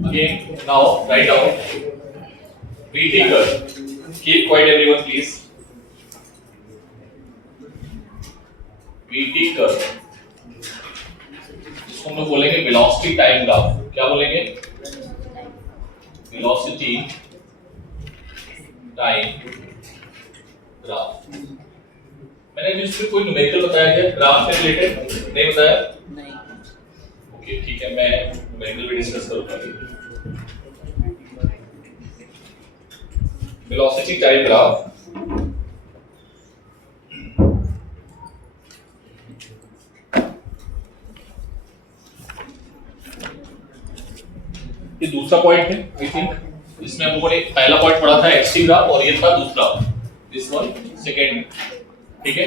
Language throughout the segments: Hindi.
Again, now write down VT curve. Keep quiet everyone please. VT curve इसको हम लोग बोलेंगे वेलोसिटी टाइम ग्राफ। क्या बोलेंगे? Velocity time graph. मैंने भी इसमें कोई न्यूमेरिकल बताया क्या ग्राफ से रिलेटेड? नहीं बताया? नहीं। ओके ठीक है, मैं न्यूमेरिकल भी डिस्कस करूंगा। वेलोसिटी टाइम ग्राफ ये दूसरा पॉइंट है आई थिंक। इसमें हम लोगों ने पहला पॉइंट पढ़ा था एक्सटी ग्राफ और ये था दूसरा, दिस वन सेकंड। ठीक है,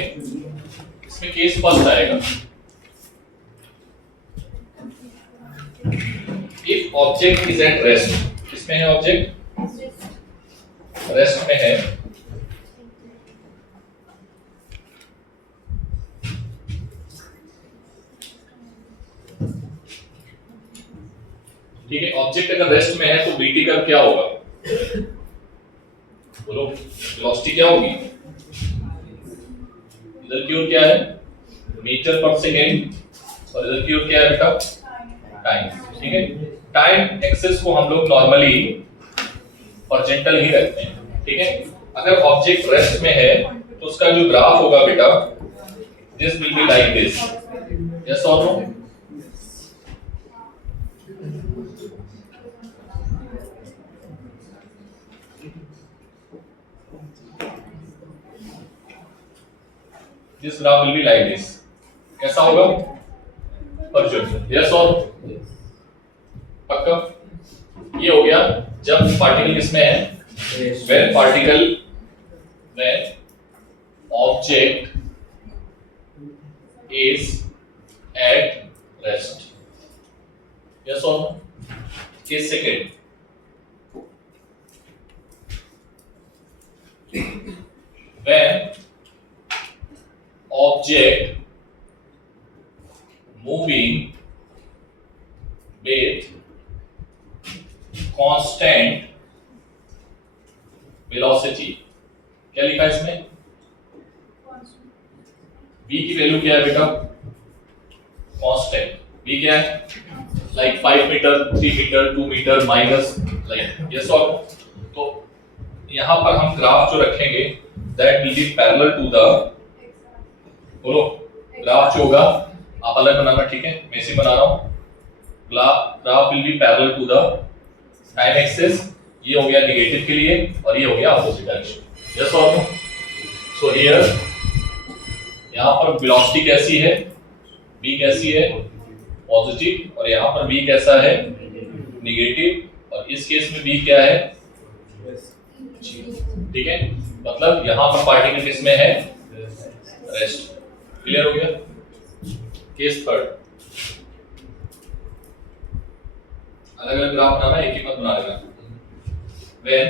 इसमें केस फर्स्ट आएगा। If object is at rest, किसमें है ऑब्जेक्ट? रेस्ट में है। ठीक है, ऑब्जेक्ट अगर रेस्ट में है तो बीटी का क्या होगा? बोलो, वेलोसिटी क्या होगी? इधर की ओर क्या है? मीटर पर सेकेंड और इधर की ओर क्या है बेटा? टाइम। ठीक है, टाइम एक्सेस को हम लोग नॉर्मली हॉरिजॉन्टल ही रखते हैं। ठीक है, अगर ऑब्जेक्ट रेस्ट में है तो उसका जो ग्राफ होगा बेटा, this will be like this. Yes और no? This graph will be like this. कैसा होगा? हॉरिजॉन्टल। यस और पक्का? ये हो गया जब पार्टिकल किसमें है? when object is at rest. Yes or no? Case second. When object moving with constant velocity, क्या लिखा है इसमें? v की वैल्यू क्या है बेटा? कांस्टेंट। v क्या है? Like 5 metre, 3 metre, 2 metre minus like. Yes और तो यहां पर हम ग्राफ जो रखेंगे that will be parallel to the, बोलो ग्राफ जो होगा आप अलग बनाना। ठीक है, मैं इसे बना रहा हूं। Graph will be parallel to the time axis. ये हो गया नेगेटिव के लिए और ये हो गया अपोजिट डायरेक्शन। यस और नो? सो हियर यहां पर वेलोसिटी कैसी है? v कैसी है? पॉजिटिव। और यहां पर v कैसा है? नेगेटिव। और इस केस में v क्या है? ठीक है, मतलब यहां पर पार्टिकल किसमें है? रेस्ट। क्लियर हो गया? केस थर्ड, अलग अलग ग्राफ बनाना, एक ही मत बना लेना। when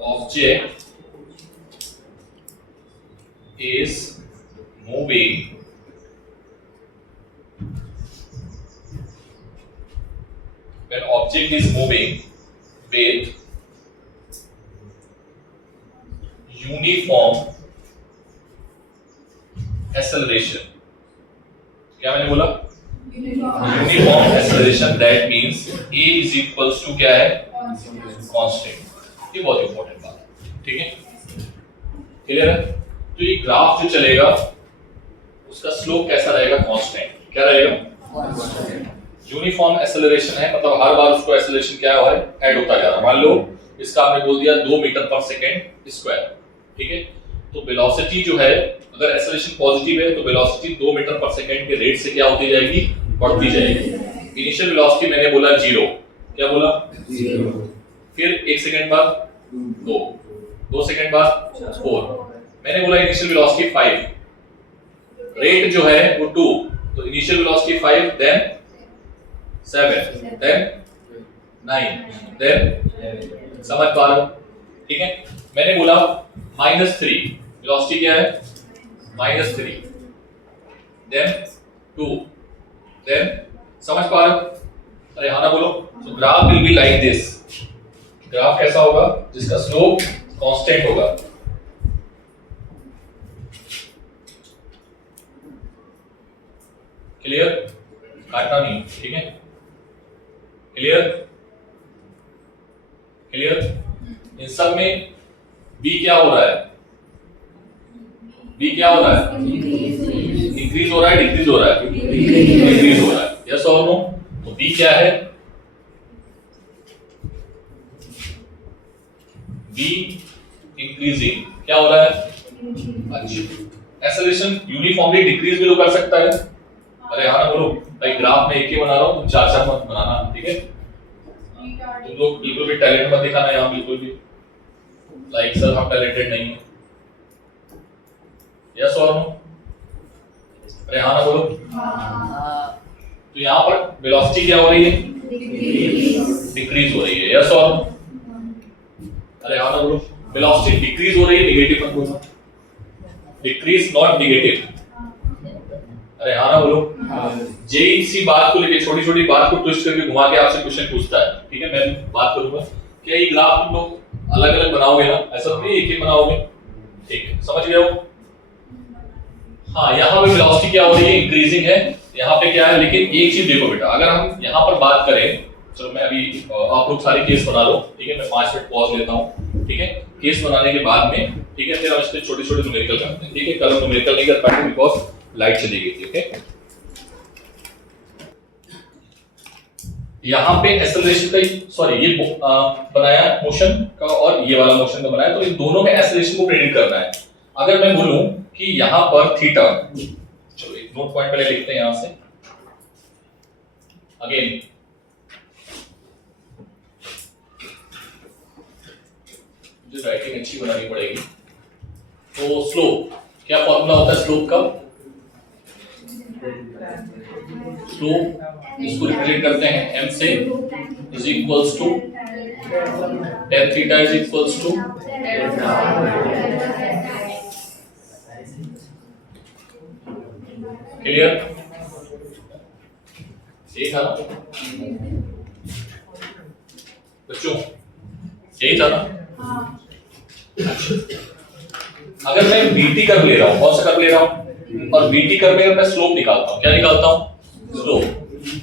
object is moving with uniform acceleration, क्या मैंने बोला? Uniform acceleration, that means a is equals to क्या है? कांस्टेंट। ये बहुत इंपॉर्टेंट बात है। ठीक है, क्लियर है? तो ये ग्राफ जो चलेगा उसका स्लोप कैसा रहेगा? कांस्टेंट। क्या रहेगा? यूनिफॉर्म एक्सेलरेशन है, मतलब हर बार उसको एक्सेलरेशन क्या है? ऐड होता जा रहा है। मान लो इसका आपने बोल दिया 2 मीटर पर सेकंड स्क्वायर। ठीक है, तो वेलोसिटी जो है, अगर एक्सेलरेशन पॉजिटिव है तो वेलोसिटी 2 मीटर पर सेकंड के रेट से क्या होती जाएगी? बढ़ती जाएगी। इनिशियल वेलोसिटी मैंने बोला 0। क्या बोला? 0। फिर 1 सेकंड बाद 2, 2 सेकंड बाद 4। मैंने बोला इनिशियल वेलोसिटी 5, रेट जो है वो 2, तो initial velocity 5, then 7, then 9, then समझ पा रहे हो? ठीक है, मैंने बोला -3, वेलोसिटी क्या है? -3, देन 2, देन समझ पा रहे हो? बोलो। तो graph will be like this. Graph कैसा होगा? जिसका स्लोप कांस्टेंट होगा। क्लियर? काटना नहीं, ठीक है? क्लियर? क्लियर? इन सब में बी क्या हो रहा है? बी क्या हो रहा है? इंक्रीज हो रहा है, डिक्रीज हो रहा है? डिक्रीज हो रहा है। यस और नो? तो बी क्या है? Be increasing. क्या हो रहा है? अच्छा, एक्सेलरेशन यूनिफॉर्मली डिक्रीज भी तो कर सकता है। अरे हाँ ना बोलो भाई, ग्राफ में एक ही बना रहा हूँ, तुम चार चार मत बनाना, ठीक है? तुम लोग बिल्कुल भी टैलेंट मत दिखाना यहाँ, बिल्कुल भी लाइक सर हम टैलेंटेड नहीं है। यस और नो? अरे हाँ ना बोलो। तो यहाँ पर वेलोसिटी क्या हो रही है? डिक्रीज हो रही है। यस और नो? अरे हाँ ना बोलो। वेलोसिटी डिक्रीज हो रही है, नेगेटिव मत बोलो। Decrease not negative. अरे हाँ ना बोलो। जेई सी बात को लेके छोटी छोटी बात को ट्विस्ट करके घुमा के आपसे क्वेश्चन पूछता है, ठीक है? मैं बात करूंगा क्या ये ग्राफ तुम लोग अलग अलग बनाओगे ना, ऐसा नहीं एक ही बनाओगे, ठीक है? समझ गए हो? हाँ, यहाँ पे वेलोसिटी क्या हो रही है? इंक्रीजिंग है। यहाँ पे क्या है? लेकिन एक चीज देखो बेटा, अगर हम यहाँ पर बात करें, चलो मैं अभी आप लोग सारे केस बना लो, ठीक है? मैं 5 मिनट पॉज लेता हूँ, ठीक है? केस बनाने के बाद में, ठीक है, फिर हम इसमें छोटे छोटे न्यूमेरिकल करते हैं, ठीक है? कल हम न्यूमेरिकल नहीं कर पाएंगे बिकॉज लाइट चली गई थी, ओके? यहाँ पे एक्सेलरेशन का, सॉरी ये बनाया मोशन का और ये वाला मोशन का बनाया, तो इन दोनों में एक्सेलरेशन को प्रेडिक्ट करना है। अगर मैं बोलूं कि यहाँ पर थीटा, चलो एक नोट पॉइंट पहले लिखते हैं यहां से। अगेन मुझे राइटिंग अच्छी बनानी पड़ेगी। तो स्लोप, क्या फॉर्मूला होता है स्लोप का? स्लोप इसको रिप्रेजेंट करते हैं m से, is equals to tan theta is equals to clear? यही था ना बच्चों? यही था ना? अगर मैं बीटी कर्व ले रहा हूं, कौन सा कर्व ले रहा हूं? और बीटी कर्व में अगर मैं स्लोप निकालता हूं, क्या निकालता हूं? स्लोप।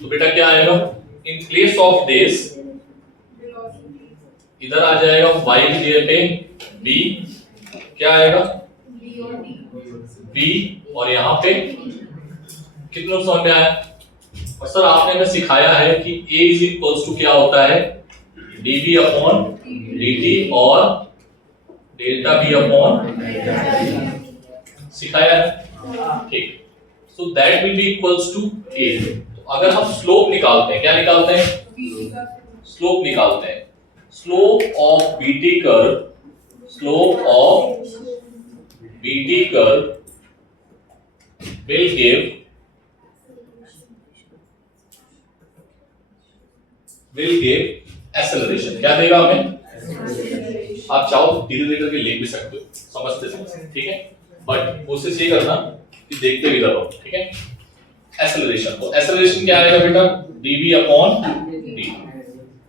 तो बेटा क्या आएगा? इन प्लेस ऑफ दिस इधर आ जाएगा y की जगह पे b, क्या आएगा? b, और यहाँ पे कितने लोग समझ में आया? और सर आपने हमें सिखाया है कि a इज इक्वल्स टू क्या होता है? dv अपॉन dt और डेल्टा v अपॉन सिखाया है, ठीक? So that will be equals to a। तो अगर हम स्लोप निकालते हैं, क्या निकालते हैं? स्लोप निकालते हैं। Slope of BT curve, slope of BT curve will give acceleration। क्या देगा हमें? आप चाहो तो धीरे धीरे करके लिख भी सकते हो, समझते समझते, ठीक है? बट कोशिश ये करना कि देखते भी रहो, ठीक है? एक्सेलरेशन, तो एक्सेलरेशन क्या आएगा बेटा? dv अपॉन dt,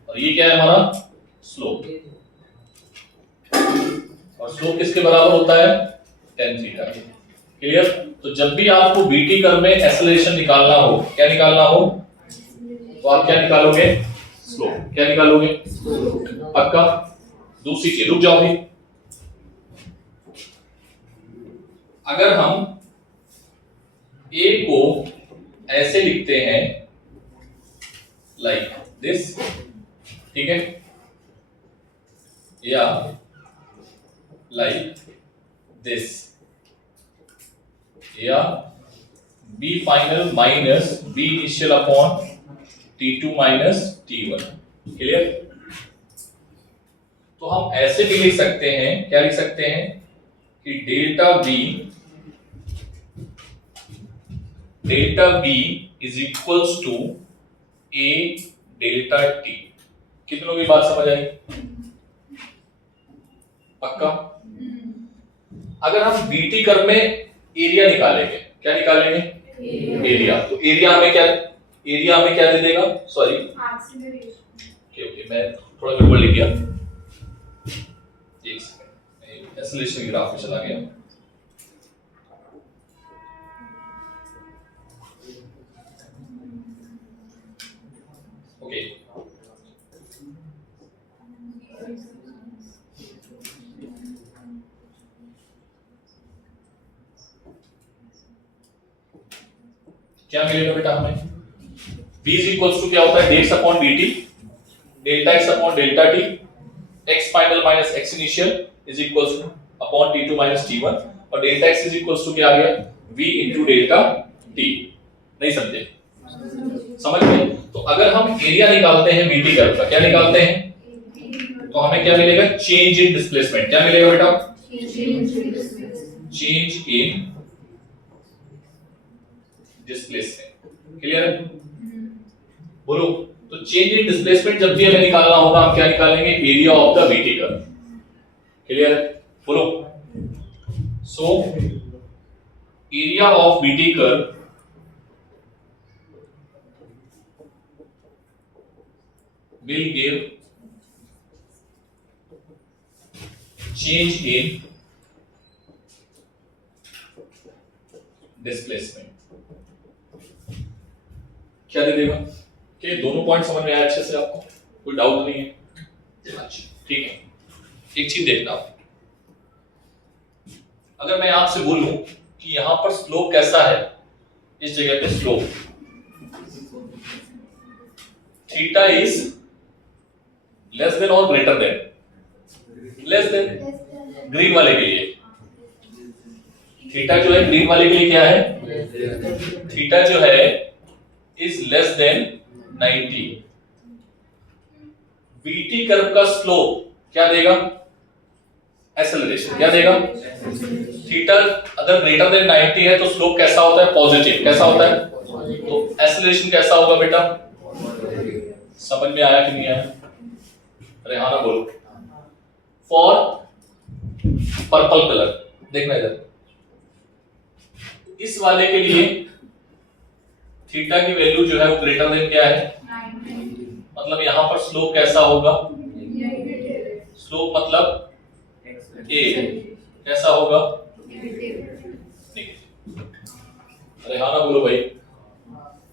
और ये क्या है हमारा? स्लोप। और स्लोप किसके बराबर होता है? tan theta. क्लियर? तो जब भी आपको बीटी कर्व में एक्सेलरेशन निकालना हो, क्या निकालना हो, तो आप क्या निकालोगे? स्लोप। क्या निकालोगे? पक्का? दूसरी चीज, रुक जाओ भी, अगर हम a को ऐसे लिखते हैं लाइक दिस, ठीक है, या लाइक दिस, या b final minus b initial upon t2 minus t1। Clear? तो हम ऐसे भी लिख सकते हैं, क्या लिख सकते हैं कि delta b is equals to a delta t। कितने लोगों की बात समझ आई? पक्का? अगर हम बीटी कर्व में एरिया निकालेंगे, क्या निकालेंगे? एरिया। तो एरिया हमें क्या एरिया हमें क्या दे देगा, सॉरी ओके मैं थोड़ा गड़बड़ लिख गया, एक सेकंड एक्सेलरेशन ग्राफ में चला गया। ओके क्या मिलेगा बेटा हमें, v इज इक्वल्स टू क्या होता है, delta upon dt, delta x upon delta t, x final minus x initial is equals to upon t2 minus t1, और delta x is equals to क्या आ गया, v इनटू डेल्टा t। नहीं समझे, समझ गए? तो अगर हम एरिया निकालते हैं bt कर्व का, क्या निकालते हैं, तो हमें क्या मिलेगा, चेंज इन डिस्प्लेसमेंट। क्या मिलेगा बेटा, चेंज इन डिस्प्लेसमेंट। क्लियर है, बोलो। तो चेंज इन डिस्प्लेसमेंट जब भी हमें निकालना होगा, हम क्या निकालेंगे, area of the BT curve. Clear है, बोलो। So area of BT curve will give change in displacement। क्या दे देगा, कि दोनों पॉइंट समझ में आया अच्छे से आपको, कोई डाउट नहीं है? अच्छा ठीक है, एक चीज देखना, अगर मैं आपसे बोलूं कि यहां पर स्लोप कैसा है, इस जगह पे slope theta is less than और greater than, less than, green वाले के लिए थीटा जो है, ग्रीन वाले के लिए क्या है, थीटा जो है is less then 90। BT curve का स्लोप क्या देगा, एक्सेलरेशन क्या देगा, थीटा अगर ग्रेटर देन 90 है तो स्लोप कैसा होता है, पॉजिटिव। कैसा होता है, तो एक्सेलरेशन कैसा होगा बेटा, समझ में आया कि नहीं आया? अरे हाँ ना बोलो। फॉर पर्पल कलर देखना इधर, इस वाले के लिए थीटा की वैल्यू जो है वो ग्रेटर देन क्या है, मतलब यहां पर स्लोप कैसा होगा, स्लोप मतलब ए कैसा होगा, अरे हाँ ना बोलो भाई,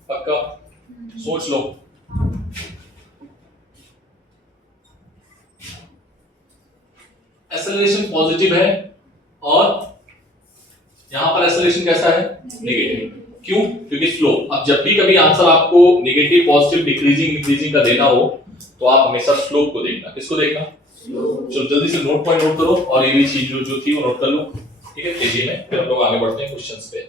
पक्का सोच लो। एक्सेलरेशन पॉजिटिव है और यहां पर एक्सेलरेशन कैसा है, नेगेटिव। क्यों, क्योंकि स्लोप, अब जब भी कभी आंसर आपको नेगेटिव पॉजिटिव डिक्रीजिंग इंक्रीजिंग का देना हो तो आप हमेशा स्लोप को देखना। किसको देखना, चलो जल्दी से नोट पॉइंट नोट करो और ये भी चीज जो थी वो नोट कर लो, ठीक है, तेजी में, फिर हम लोग आगे बढ़ते हैं क्वेश्चंस पे।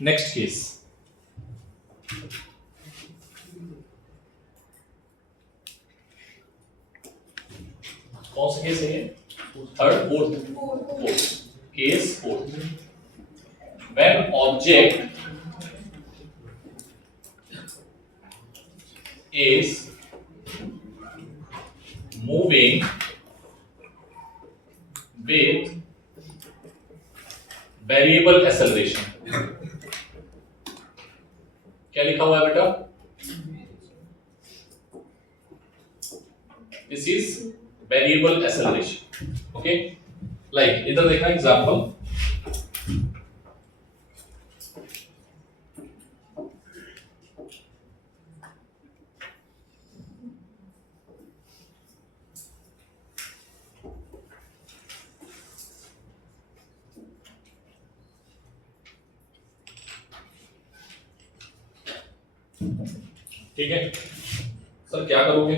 नेक्स्ट केस, कौन सा केस है ये, third fourth, case fourth. When object is moving with variable acceleration। क्या लिखा हुआ है बेटा, this is variable acceleration. Okay, like इधर देखना एग्जांपल, ठीक है सर, क्या करोगे,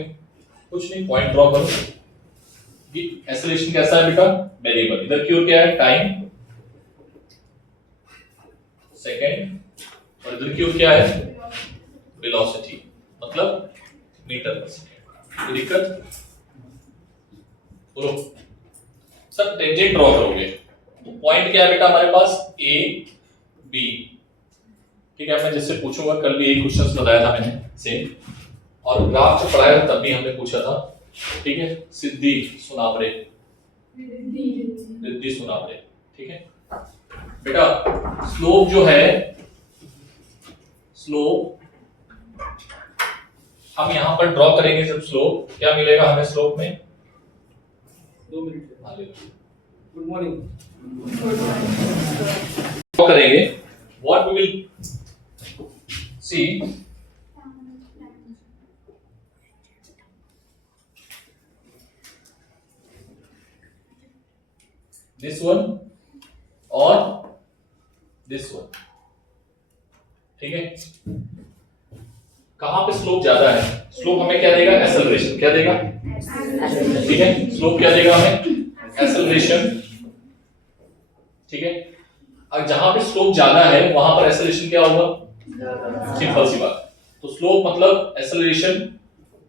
कुछ नहीं, पॉइंट ड्रॉ करो कि एक्सेलरेशन कैसा है बेटा, वेरिएबल। इधर की ओर क्या है, टाइम सेकंड, और इधर की ओर क्या है, वेलोसिटी, मतलब मीटर पर सेकंड। दिक्कत, बोलो सर, टेंजेंट ड्रॉ करोगे तो पॉइंट क्या है बेटा हमारे पास, ए बी, ठीक है, मैं जिससे पूछूंगा, कल भी यही क्वेश्चन बताया था मैंने सेम, और ग्राफ जो पढ़ाया तब भी हमने पूछा था। ठीक है, सिद्धि सुनावरे, रिद्धि सुनावरे। ठीक है बेटा, स्लोप जो है, स्लोप हम यहां पर ड्रॉ करेंगे जब स्लोप, क्या मिलेगा हमें स्लोप में? 2 मिनट। Good morning. ड्रॉ करेंगे, what we will see, this one और दिस वन। ठीक है, कहां पे स्लोप ज्यादा है? स्लोप हमें क्या देगा? एक्सेलरेशन। क्या देगा? ठीक है, स्लोप क्या देगा हमें? एक्सेलरेशन। ठीक है, अब जहां पे स्लोप ज्यादा है वहां पर एक्सेलरेशन क्या होगा? सिंपल सी बात। तो स्लोप मतलब acceleration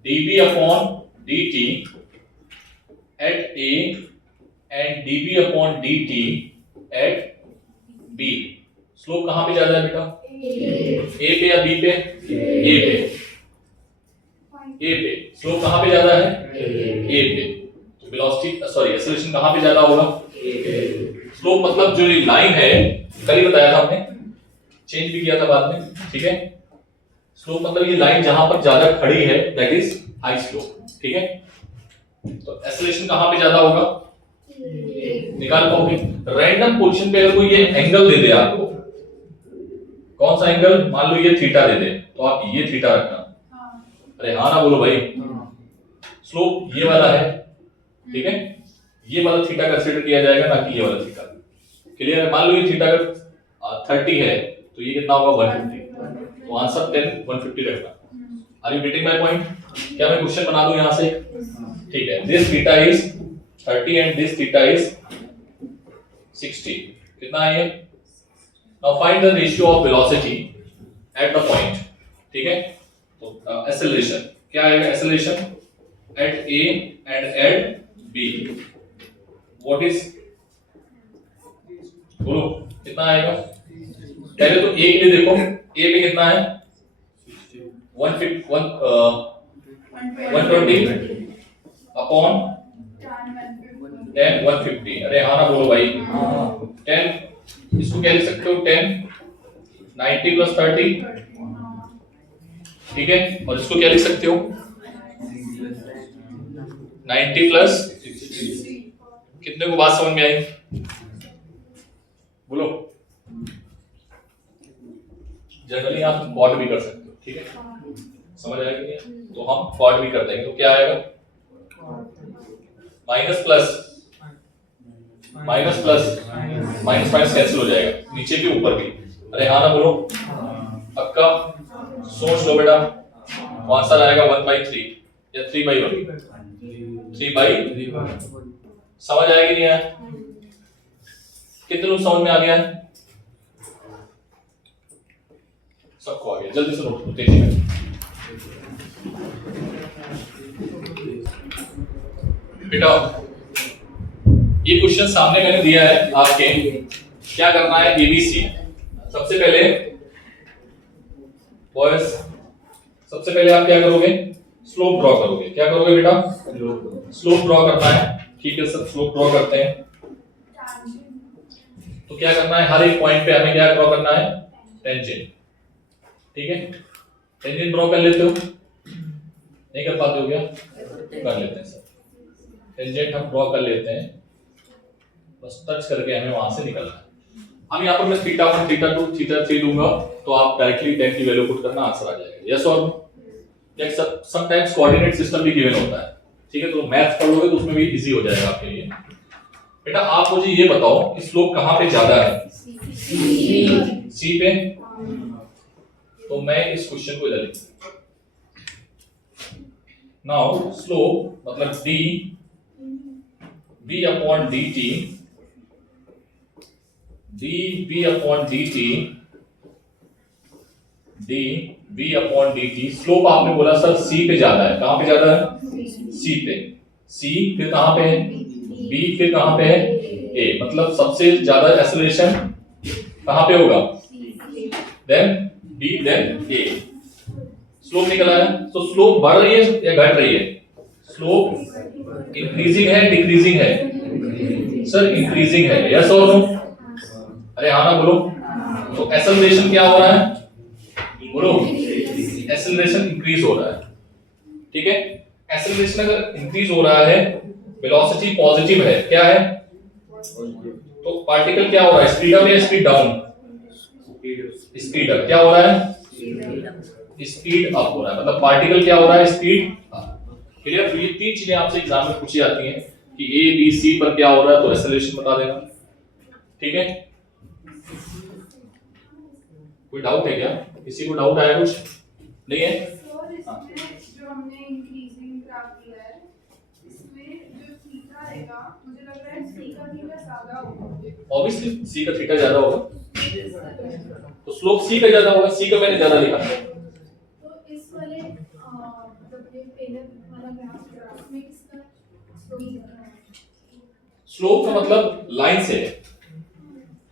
dv upon dt at a and dv upon dt at b। Slope कहां पे ज्यादा है बेटा? a पे या b पे? a पे। a पे स्लोप कहां पे ज्यादा है? a पे। तो वेलोसिटी सॉरी एक्सेलरेशन कहां पे ज्यादा होगा? स्लोप मतलब जो ये लाइन है, कल ही बताया था हमने, चेंज भी किया था बाद में। ठीक है, स्लोप मतलब ये लाइन जहां पर ज्यादा खड़ी है, दैट इज हाई स्लोप। ठीक है, तो एक्सेलरेशन कहां पे ज्यादा होगा? निकाल पाओगे? रैंडम पोजीशन पे अगर कोई ये एंगल दे दे आपको, कौन सा एंगल? मान लो ये थीटा दे दे, तो आप ये थीटा रखना। अरे हाँ ना बोलो भाई। स्लोप ये वाला है, ठीक है, ये वाला थीटा कंसीडर किया जाएगा, ना कि ये वाला थीटा। क्लियर है? मान लो ये थीटा अगर 30 है तो ये कितना होगा? 150। तो आंसर 10 150 रखना। Are you getting my point? क्या मैं क्वेश्चन बना दूं यहां से? ठीक है, this theta is 30 and this theta is 60। कितना है ये? Now find the ratio of velocity at the point. ठीक है, तो एक्सेलरेशन क्या आएगा? Acceleration at a and at b, what is? बोलो कितना आएगा? पहले तो a के लिए देखो, a पे कितना है? 120 अपॉन 10 150। अरे हाँ ना बोलो भाई। 10 इसको क्या लिख सकते हो? 10 90 प्लस 30। ठीक है, और इसको क्या लिख सकते हो? 90 प्लस 60। कितने को बात समझ में आई? बोलो। जनरली आप क्वाड भी कर सकते हो। ठीक है, समझ आया कि नहीं? तो हम क्वाड भी कर देंगे, तो क्या आएगा? Minus plus minus plus minus minus cancel हो जाएगा, नीचे भी ऊपर भी। अरे हाँ ना बोलो। पक्का? सोच लो बेटा, आंसर आएगा 1/3 या 3/1? 3/1। समझ आया कि नहीं आया? कितने लोग समझ में आ गया है? सबको आ गया? जल्दी से नोट करो, तेजी में। बेटा ये क्वेश्चन सामने मैंने दिया है आपके, क्या करना है? एबीसी। सबसे पहले बॉयज, सबसे पहले आप क्या करोगे? स्लोप ड्रॉ करोगे। क्या करोगे बेटा? स्लोप ड्रॉ करना है। ठीक है, सब स्लोप ड्रॉ करते हैं। तो क्या करना है? हर एक पॉइंट पे हमें क्या ड्रॉ करना है? टेंजेंट। ठीक है, टेंजेंट ड्रॉ कर लेते हो? नहीं कर पाते हो क्या? कर लेते हैं सर। टेंजेंट हम ड्रॉ कर लेते हैं, बस टच करके हमें वहां से निकलना है। हम यहाँ पर मैं थीटा 1 थीटा 2 थीटा 3 दूंगा, तो आप डायरेक्टली 10 की वैल्यू पुट करना, आंसर आ जाएगा। यस और नो? समटाइम्स कोऑर्डिनेट सिस्टम भी गिवन होता है। ठीक है, तो मैथ्स पढ़ोगे तो उसमें भी इजी हो जाएगा आपके लिए। बेटा आप मुझे ये बताओ कि स्लोप कहां पे ज्यादा है? सी पे। तो मैं इस क्वेश्चन को इधर लिखूंगा। नाउ स्लोप मतलब d v upon dt, dv upon dt, dv upon dt। Slope आपने बोला सर c पे ज्यादा है। कहां पे ज्यादा है? c पे। c फिर कहां पे है? b फिर कहां पे है? a। मतलब सबसे ज्यादा एक्सेलरेशन कहां पे होगा? देन बी देन ए। स्लोप निकला है, तो स्लोप बढ़ रही है या घट रही है? स्लोप इंक्रीजिंग है डिक्रीजिंग है? सर इंक्रीजिंग है, यस और नो? अरे हाँ ना बोलो। तो एक्सेलरेशन क्या हो रहा है? बोलो, एक्सेलरेशन इंक्रीज हो रहा है, ठीक है। एक्सेलरेशन अगर इंक्रीज हो रहा है, वेलोसिटी पॉजिटिव है, क्या है? तो पार्टिकल क्या हो रहा है, स्पीड अप या स्पीड डाउन? Speed up. क्या हो रहा है? स्पीड अप हो रहा है, मतलब पार्टिकल क्या हो रहा है, स्पीड अप। क्लियर? तो ये तीन चीजें आपसे एग्जाम में पूछी जाती हैं कि ए बी सी पर क्या हो रहा है, तो एक्सेलरेशन बता देना, ठीक है। कोई डाउट है क्या? किसी को डाउट आया कुछ? नहीं है? जो हमने इंक्रीजिंग ग्राफ लिया है, इसमें जो थीटा आएगा, मुझे लग रहा है सी का थीटा ज्यादा होगा। ऑब्वियसली सी का थीटा ज्यादा होगा, तो स्लोप सी का ज्यादा होगा। सी का मैंने ज्यादा लिखा। तो इस वाले मतलब ये पहले वाला ग्राफ में किसका स्लोप का मतलब लाइन से है।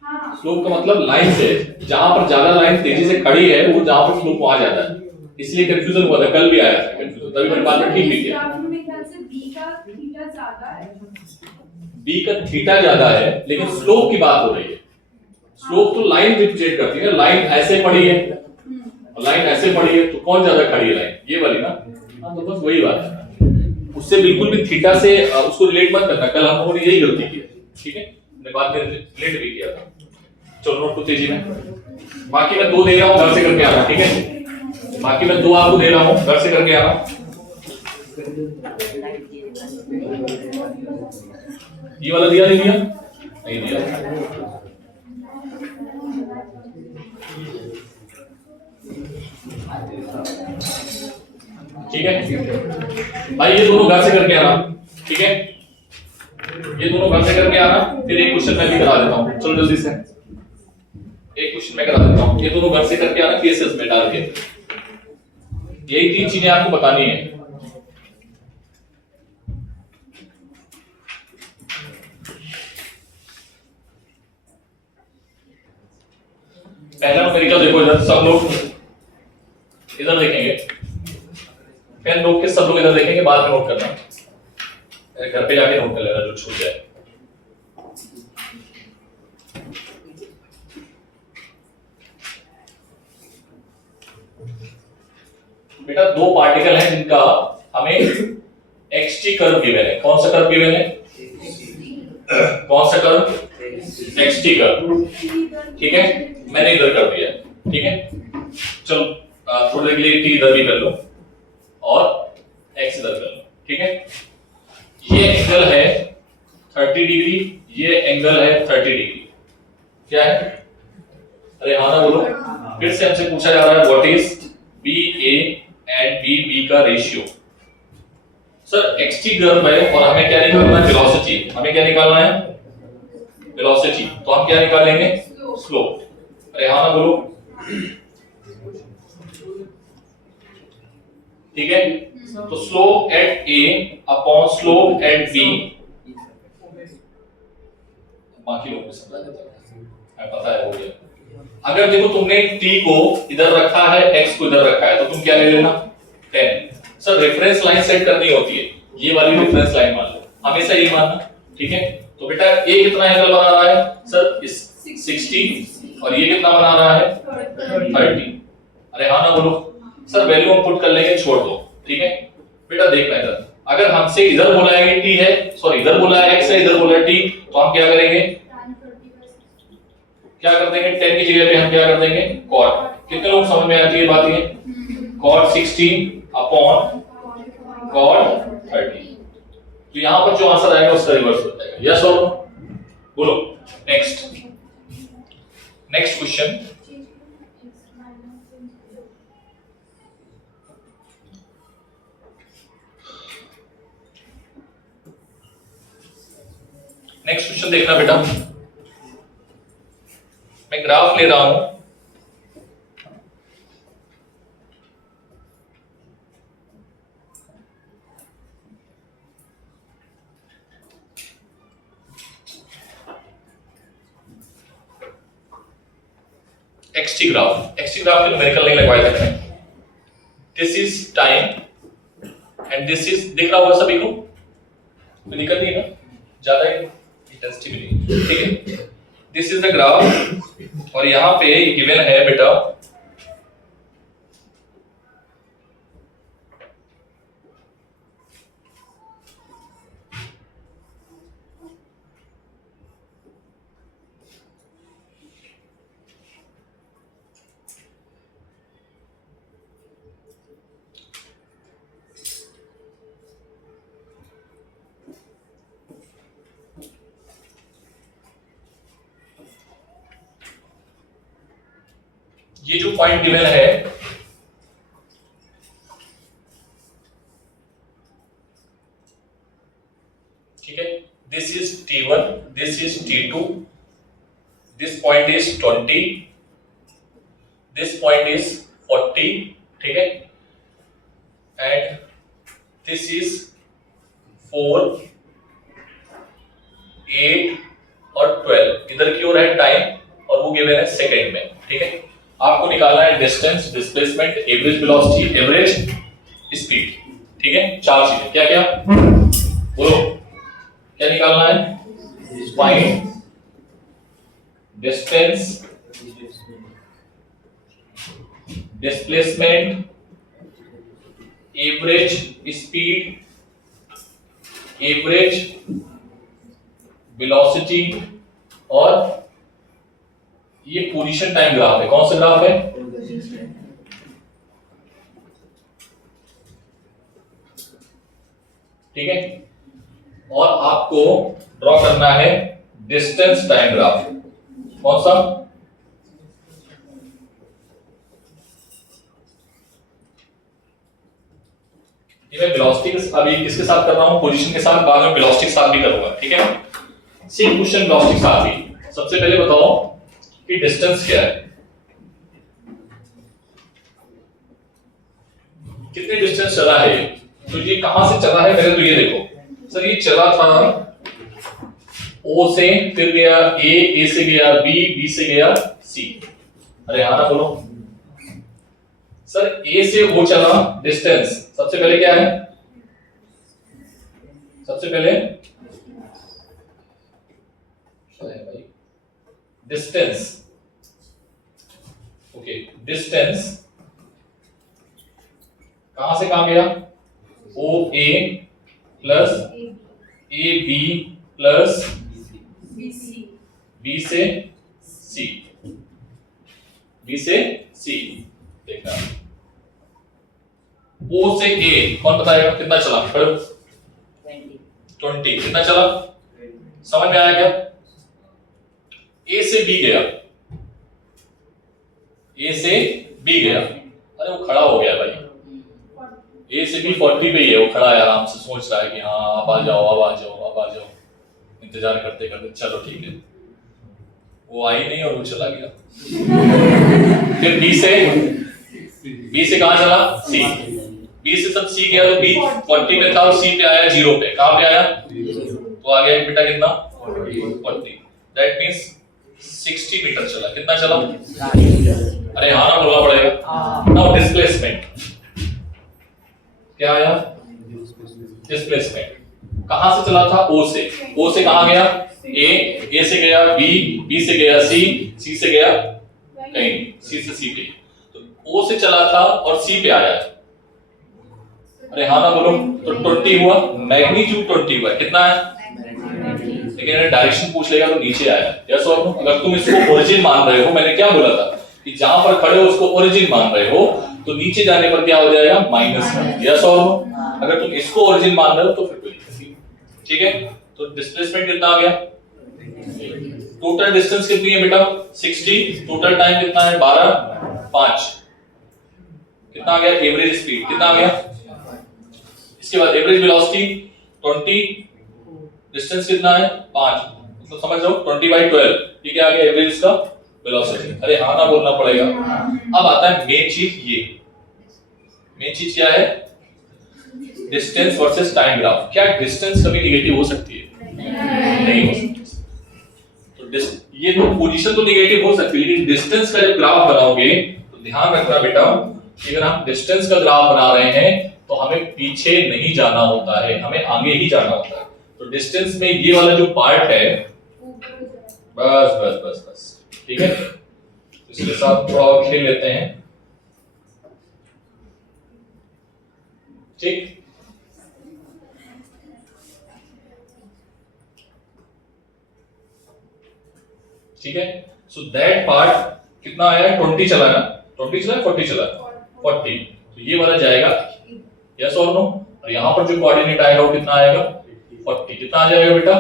हाँ, स्लोप का मतलब लाइन से है। जहां पर ज्यादा लाइन तेजी से खड़ी है, वो जहां पर स्लोप वहां जाता है। इसलिए कंफ्यूजन हुआ था, कल भी आया था कंफ्यूजन, तभी मैंने बाद में ठीक भी किया। ग्राफ में मेरे ख्याल से बी का थीटा ज्यादा है। बी का थीटा ज्यादा है, लेकिन स्लोप की बात हो रही है। स्लोप तो लाइन रिप्रेजेंट करती है, लाइन ऐसे पड़ी है, लाइन ऐसे पड़ी है, तो कौन ज्यादा खड़ी है? लाइन ये वाली ना। हाँ, तो बस वही बात है, उससे बिल्कुल भी थीटा से उसको रिलेट मत करना। कल हम लोगों ने यही गलती की, ठीक है, मैंने बाद में रिलेट भी किया था। चलो नोट को तेजी में। बाकी मैं 2 दे रहा हूँ, घर से करके आना, ठीक है। बाकी मैं 2 आपको दे रहा हूँ, घर से करके आना। ये वाला दिया नहीं दिया? नहीं दिया। ठीक है भाई, ये दोनों घर से करके आना, ठीक है। ये दोनों घर से करके आना, फिर एक क्वेश्चन मैं भी करा देता हूँ। चलो जल्दी से एक क्वेश्चन मैं करा देता हूँ। ये दोनों घर से करके आना, केसेस में डाल के। यही 3 चीजें आपको बतानी है। पहला तरीका देखो, इधर सब लोग इधर देखेंगे, पेन रोक के सब लोग इधर देखेंगे, बाद में नोट करना। मेरे घर पे जाके नोट कर लेना जो छूट जाए। बेटा 2 पार्टिकल हैं जिनका हमें एक्सटी कर्व गिवन है। कौन सा कर्व गिवन है? कौन सा कर्व? एक्सटी कर्व, ठीक है। मैंने इधर कर दिया, ठीक है। चलो थोड़ी देर के लिए टी इधर भी कर लो और एक्स इधर कर लो, ठीक है। ये एंगल है 30 डिग्री, ये एंगल है 30 डिग्री। क्या है? अरे हाँ ना बोलो। फिर से हमसे पूछा जा रहा है what is B A and B B का रेशियो। सर एक्सटी कर्व है और हमें क्या निकालना है? वेलोसिटी। हमें क्या निकालना है? वेलोसिटी। तो हम क्या निकालेंगे? स्लोप। अरे हाँ ना बोलो, ठीक है। तो slope at A upon slope at B, बाकी लोग को समझा देता है, पता है हो गया। अगर देखो तुमने t को इधर रखा है, x को इधर रखा है, तो तुम क्या ले लेना? 10। सर रेफरेंस लाइन सेट करनी होती है, ये वाली रेफरेंस लाइन मान लो, हमेशा ये मानना, ठीक है। तो बेटा ये कितना एंगल बना रहा है? सर इस 60, और ये कितना बना रहा है? 30। अरे हाँ ना बोलो। सर वैल्यू हम पुट कर लेंगे, छोड़ दो, ठीक है। बेटा देखना इधर, अगर हमसे इधर बोला है कि t है, सॉरी इधर बोला है x है, इधर बोला है t, तो हम क्या करेंगे? क्या कर देंगे? 10 की जगह पे हम क्या कर देंगे? cot। कितने लोग समझ में आती है बात? ये cot 60 अपॉन cot 30। तो यहां पर जो आंसर आएगा उसका रिवर्स हो जाएगा, यस और नो? बोलो next. Next question. Next question देखना बेटा, मैं ग्राफ ले रहा हूं। XT ग्राफ के न्यूमेरिकल नहीं लगवाए थे मैंने। This is time and this is, दिख रहा होगा सभी को, कोई दिक्कत नहीं है ना, ज्यादा इंटेंसिटी भी नहीं, ठीक है। दिस इज द ग्राफ और यहाँ पे गिवन है बेटा ये जो पॉइंट गिवन है ठीक है, this is T1, this is T2, this point is 20, this point is 40, ठीक है, एंड दिस इज 4, 8 और 12। इधर की ओर है टाइम और वो गिवन है सेकंड में, ठीक है। आपको निकालना है distance, displacement, average velocity, average speed, ठीक है। चार चीजें क्या क्या बोलो, क्या निकालना है? Find distance, displacement, average speed, average velocity और ये पोजीशन टाइम ग्राफ है। कौन सा ग्राफ है? ठीक है, और आपको ड्रॉ करना है डिस्टेंस टाइम ग्राफ। कौन सा? ये मैं वेलोसिटी अभी किसके साथ कर रहा हूं? पोजीशन के साथ, बाद में वेलोसिटी के साथ भी करूंगा, ठीक है। सेम क्वेश्चन वेलोसिटी के साथ भी। सबसे पहले बताओ कि डिस्टेंस क्या है, कितने डिस्टेंस चला है ये? तो ये कहां से चला है? पहले तो ये देखो सर, ये चला था O से, फिर गया A से गया B से गया C। अरे हाँ ना बोलो सर, A से O चला डिस्टेंस, सबसे पहले क्या है? सबसे पहले भाई डिस्टेंस, ओके, डिस्टेंस कहां से कहां गया? OA plus AB plus B से C, B से C। देखना O से A कौन बताएगा कितना चला? 20। कितना चला? समझ में आया क्या? A से B गया, A से B गया, अरे वो खड़ा हो गया भाई। A से B 40 पे ही है, वो खड़ा है आराम से, सोच रहा है कि हाँ आप आ जाओ, अब आ जाओ, अब आ जाओ, इंतजार करते करते चलो ठीक है। वो आई नहीं और वो चला गया। फिर B से कहां चला? C। B से सब C गया तो B 40 पे था और C पे आया 0 पे। कहां पे आया? तो आ गया बेटा कितना? 40। दैट मींस 60 मीटर चला। कितना चला? अरे हाँ ना बोलना पड़ेगा। नाउ डिस्प्लेसमेंट क्या आया? डिस्प्लेसमेंट कहां से चला था? O से। O से कहां गया? A से गया B से गया C से गया कहीं, C से C पे। तो O से चला था और C पे आया। अरे हाँ ना बोलो, तो 20 हुआ, मैग्नीट्यूड 20 हुआ। कितना है? लेकिन अगर डायरेक्शन पूछ लेगा तो नीचे आया। यस और नो? अगर तुम इसको ओरिजिन मान रहे हो, मैंने क्या बोला था कि जहां पर खड़े हो उसको ओरिजिन मान रहे हो, तो नीचे जाने पर क्या हो जाएगा? माइनस में। यस और नो? अगर तुम इसको ओरिजिन मान रहे हो तो फिर कोई दिक्कत नहीं, ठीक है। तो डिस्प्लेसमेंट कितना आ गया? टोटल डिस्टेंस कितनी है बेटा? 60। टोटल टाइम कितना है? 12, 5। कितना आ गया? एवरेज स्पीड कितना आ गया? इसके बाद एवरेज वेलोसिटी 20, डिस्टेंस कितना है? 5। मतलब समझ लो 20/12, ये क्या आ गया? एवरेज का वेलोसिटी। अरे हाँ ना बोलना पड़ेगा। अब आता है मेन चीज, ये मेन चीज क्या है? Distance versus time graph. क्या डिस्टेंस कभी नेगेटिव हो सकती है? नहीं हो सकती। तो ये तो पोजीशन तो निगेटिव हो सकती है, लेकिन डिस्टेंस का जब ग्राफ बनाओगे तो ध्यान रखना बेटा कि अगर हम डिस्टेंस का ग्राफ बना रहे हैं तो हमें पीछे नहीं जाना होता है, हमें आगे ही जाना होता है। तो डिस्टेंस में ये वाला जो पार्ट है, बस बस बस बस, ठीक है। इसके साथ थोड़ा और खेल लेते हैं, ठीक। ठीक है, सो दैट पार्ट कितना आया, 20 चला ना, 20 चला 40 चला, 40। तो ये वाला जाएगा, यस और नो। और यहाँ पर जो कोऑर्डिनेट आएगा वो कितना आएगा, 40। कितना आ जाएगा बेटा,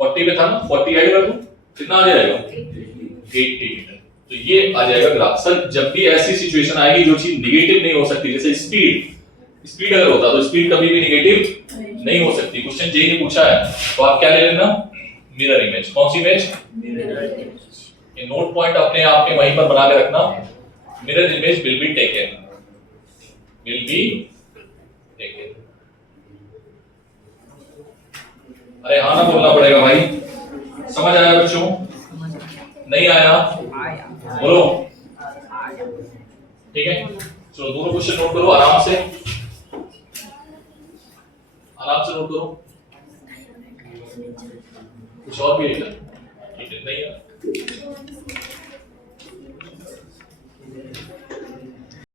40 पे था ना, 40 ऐड कर दूं, कितना आ जाएगा, 80 मीटर। तो ये आ जाएगा ग्राफ। सर जब भी ऐसी सिचुएशन आएगी जो चीज नेगेटिव नहीं हो सकती, जैसे स्पीड अगर होता तो स्पीड कभी भी नेगेटिव नहीं हो सकती। क्वेश्चन जे ने पूछा है तो आप क्या ले लेना, मिरर इमेज। कौन सी इमेज, ये नोट पॉइंट अपने आप में वहीं पर बना के रखना। Mirror image will be taken, अरे हाँ ना बोलना पड़ेगा भाई। समझ आया बच्चों, नहीं आया बोलो, ठीक है। चलो दोनों क्वेश्चन नोट करो आराम से नोट करो। कुछ और भी है क्या, ठीक है, नहीं है।